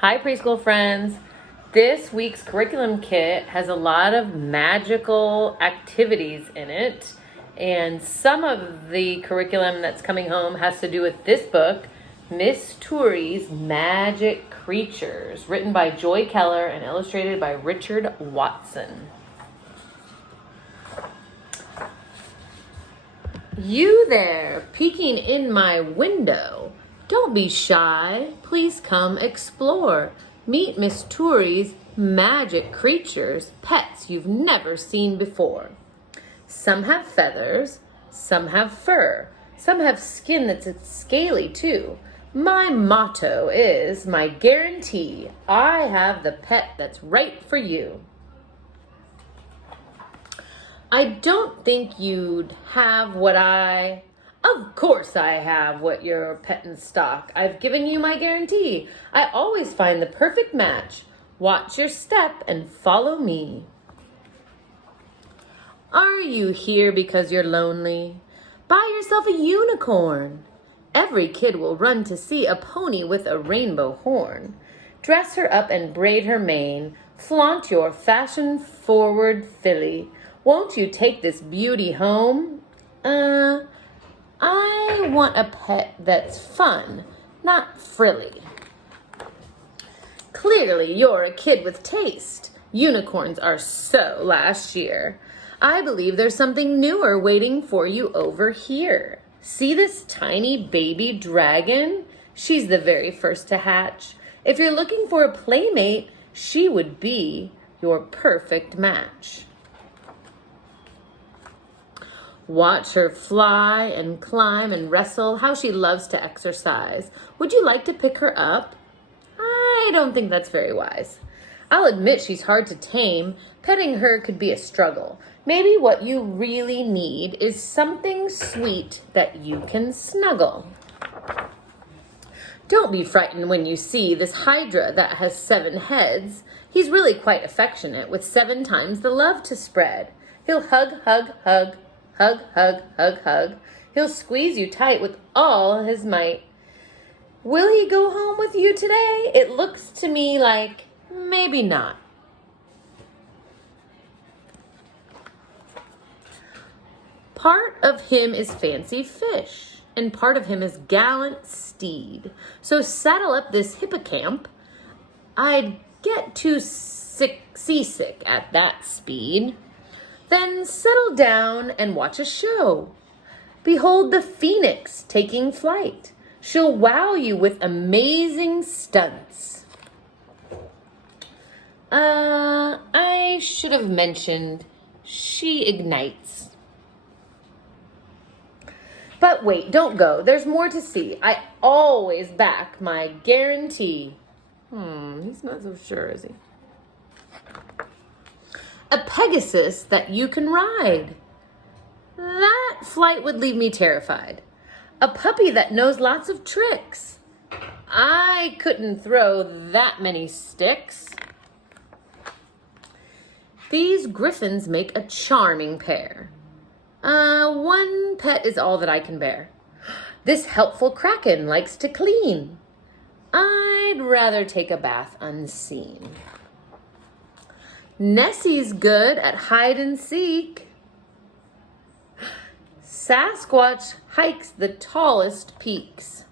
Hi, preschool friends. This week's curriculum kit has a lot of magical activities in it, and some of the curriculum that's coming home has to do with this book, Miss Tourie's Magic Creatures, written by Joy Keller and illustrated by Richard Watson. You there, peeking in my window. Don't be shy, please come explore. Meet Miss Tourie's magic creatures, pets you've never seen before. Some have feathers, some have fur, some have skin that's scaly too. My motto is my guarantee, I have the pet that's right for you. I don't think you'd have Of course I have what your pet in stock. I've given you my guarantee. I always find the perfect match. Watch your step and follow me. Are you here because you're lonely? Buy yourself a unicorn. Every kid will run to see a pony with a rainbow horn. Dress her up and braid her mane. Flaunt your fashion-forward filly. Won't you take this beauty home? I want a pet that's fun, not frilly. Clearly, you're a kid with taste. Unicorns are so last year. I believe there's something newer waiting for you over here. See this tiny baby dragon? She's the very first to hatch. If you're looking for a playmate, she would be your perfect match. Watch her fly and climb and wrestle, how she loves to exercise. Would you like to pick her up? I don't think that's very wise. I'll admit she's hard to tame. Petting her could be a struggle. Maybe what you really need is something sweet that you can snuggle. Don't be frightened when you see this hydra that has 7 heads. He's really quite affectionate with 7 times the love to spread. He'll hug, hug, hug. Hug, hug, hug, hug. He'll squeeze you tight with all his might. Will he go home with you today? It looks to me like maybe not. Part of him is fancy fish, and part of him is gallant steed. So saddle up this hippocamp. I'd get too seasick at that speed. Then settle down and watch a show. Behold the phoenix taking flight. She'll wow you with amazing stunts. I should have mentioned she ignites. But wait, don't go. There's more to see. I always back my guarantee. He's not so sure, is he? A Pegasus that you can ride. That flight would leave me terrified. A puppy that knows lots of tricks. I couldn't throw that many sticks. These griffins make a charming pair. One pet is all that I can bear. This helpful kraken likes to clean. I'd rather take a bath unseen. Nessie's good at hide and seek. Sasquatch hikes the tallest peaks.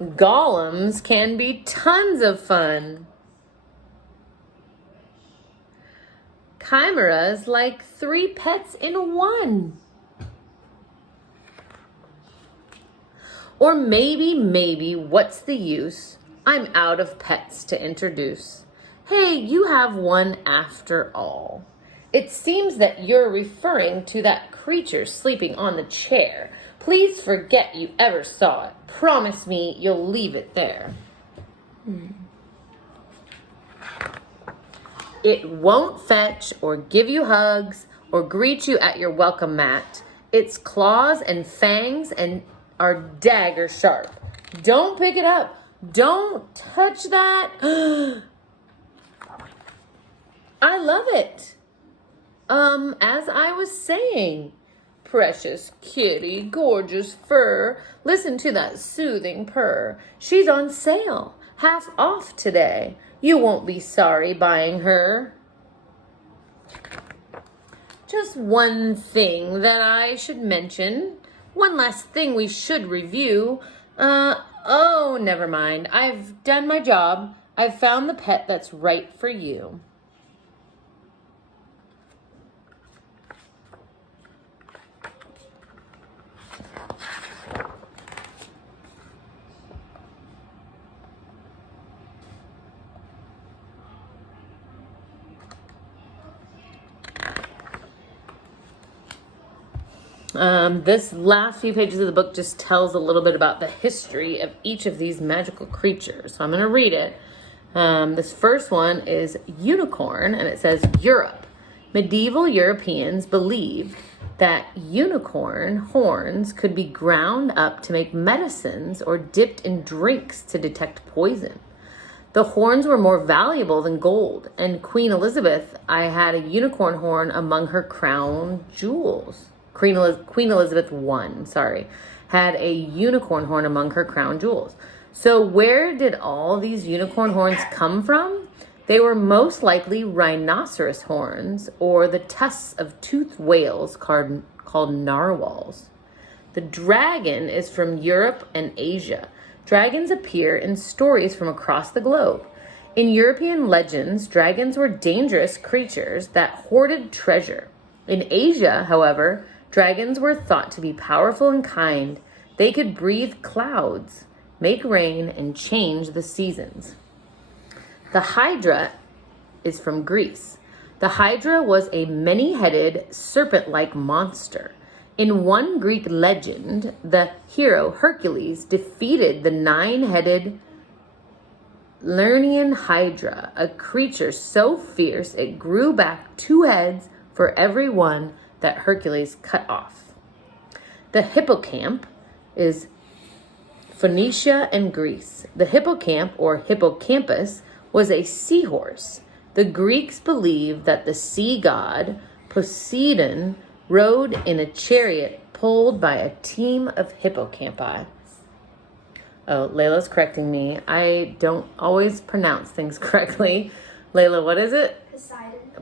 Golems can be tons of fun. Chimeras like 3 pets in one. Or maybe, what's the use? I'm out of pets to introduce. Hey, you have one after all. It seems that you're referring to that creature sleeping on the chair. Please forget you ever saw it. Promise me you'll leave it there. It won't fetch or give you hugs or greet you at your welcome mat. Its claws and fangs are dagger sharp. Don't pick it up. Don't touch that. I love it. As I was saying, precious kitty, gorgeous fur. Listen to that soothing purr. She's on sale, half off today. You won't be sorry buying her. Just one thing that I should mention. One last thing we should review. Oh, never mind. I've done my job. I've found the pet that's right for you. This last few pages of the book just tells a little bit about the history of each of these magical creatures. So I'm going to read it. This first one is unicorn, and it says Europe. Medieval Europeans believed that unicorn horns could be ground up to make medicines or dipped in drinks to detect poison. The horns were more valuable than gold, and Queen Elizabeth had a unicorn horn among her crown jewels. Queen Elizabeth I, had a unicorn horn among her crown jewels. So where did all these unicorn horns come from? They were most likely rhinoceros horns or the tusks of toothed whales called narwhals. The dragon is from Europe and Asia. Dragons appear in stories from across the globe. In European legends, dragons were dangerous creatures that hoarded treasure. In Asia, however, dragons were thought to be powerful and kind. They could breathe clouds, make rain, and change the seasons. The Hydra is from Greece. The Hydra was a many-headed, serpent-like monster. In one Greek legend, the hero Hercules defeated the nine-headed Lernaean Hydra, a creature so fierce it grew back 2 heads for every one that Hercules cut off. The hippocamp is Phoenicia and Greece. The hippocamp, or hippocampus, was a seahorse. The Greeks believed that the sea god Poseidon rode in a chariot pulled by a team of hippocampi. Oh, Layla's correcting me. I don't always pronounce things correctly. Layla, what is it?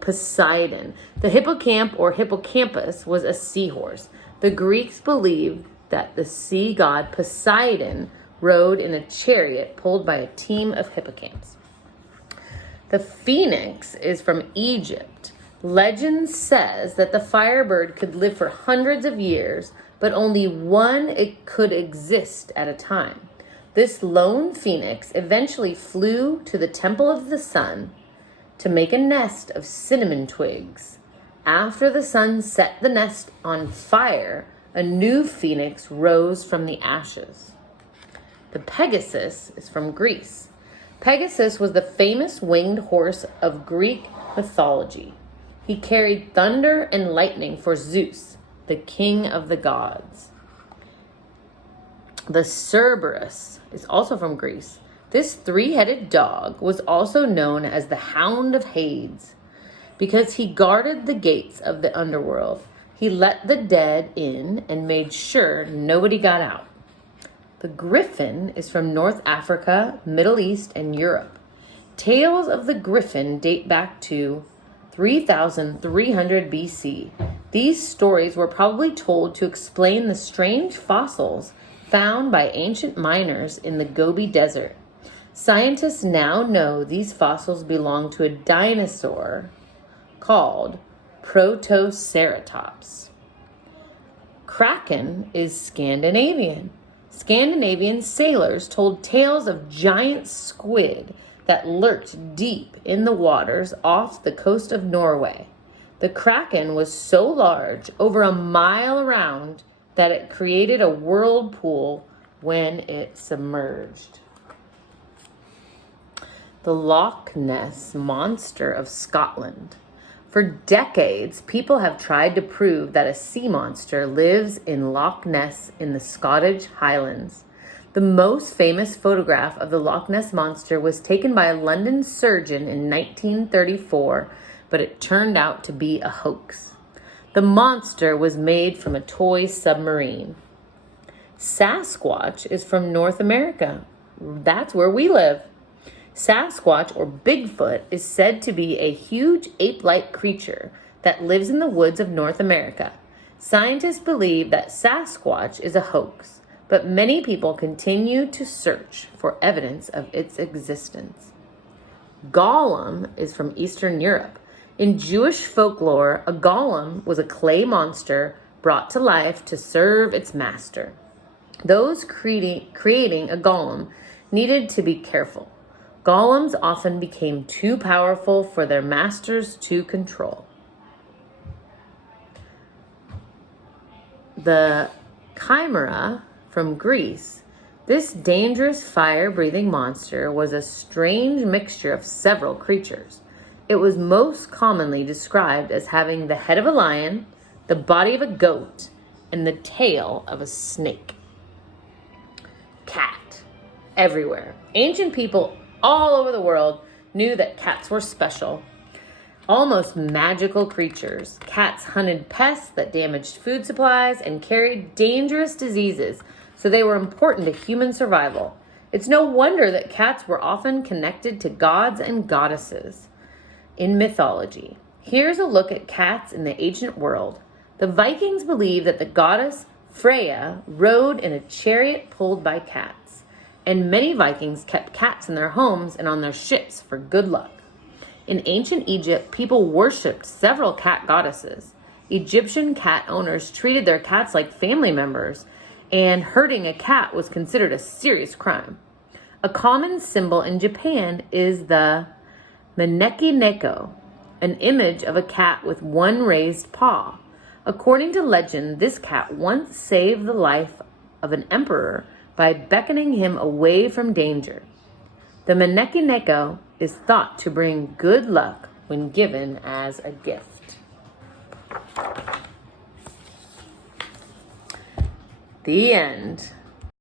Poseidon. The hippocamp or hippocampus was a seahorse. The Greeks believed that the sea god Poseidon rode in a chariot pulled by a team of hippocamps. The phoenix is from Egypt. Legend says that the firebird could live for hundreds of years, but only one it could exist at a time. This lone phoenix eventually flew to the temple of the sun to make a nest of cinnamon twigs. After the sun set the nest on fire, a new phoenix rose from the ashes. The Pegasus is from Greece. Pegasus was the famous winged horse of Greek mythology. He carried thunder and lightning for Zeus, the king of the gods. The Cerberus is also from Greece. This 3-headed dog was also known as the Hound of Hades because he guarded the gates of the underworld. He let the dead in and made sure nobody got out. The griffin is from North Africa, Middle East, and Europe. Tales of the griffin date back to 3,300 BC. These stories were probably told to explain the strange fossils found by ancient miners in the Gobi Desert. Scientists now know these fossils belong to a dinosaur called Protoceratops. Kraken is Scandinavian. Scandinavian sailors told tales of giant squid that lurked deep in the waters off the coast of Norway. The kraken was so large, over a mile around, that it created a whirlpool when it submerged. The Loch Ness Monster of Scotland. For decades, people have tried to prove that a sea monster lives in Loch Ness in the Scottish Highlands. The most famous photograph of the Loch Ness Monster was taken by a London surgeon in 1934, but it turned out to be a hoax. The monster was made from a toy submarine. Sasquatch is from North America. That's where we live. Sasquatch, or Bigfoot, is said to be a huge ape-like creature that lives in the woods of North America. Scientists believe that Sasquatch is a hoax, but many people continue to search for evidence of its existence. Golem is from Eastern Europe. In Jewish folklore, a golem was a clay monster brought to life to serve its master. Those creating a golem needed to be careful. Golems often became too powerful for their masters to control. The chimera from Greece. This dangerous fire-breathing monster was a strange mixture of several creatures. It was most commonly described as having the head of a lion, the body of a goat, and the tail of a snake. Cat. Everywhere. Ancient people all over the world knew that cats were special, almost magical creatures. Cats hunted pests that damaged food supplies and carried dangerous diseases, so they were important to human survival. It's no wonder that cats were often connected to gods and goddesses in mythology. Here's a look at cats in the ancient world. The Vikings believed that the goddess Freya rode in a chariot pulled by cats, and many Vikings kept cats in their homes and on their ships for good luck. In ancient Egypt, people worshipped several cat goddesses. Egyptian cat owners treated their cats like family members, and hurting a cat was considered a serious crime. A common symbol in Japan is the maneki neko, an image of a cat with one raised paw. According to legend, this cat once saved the life of an emperor by beckoning him away from danger. The maneki neko is thought to bring good luck when given as a gift. The end.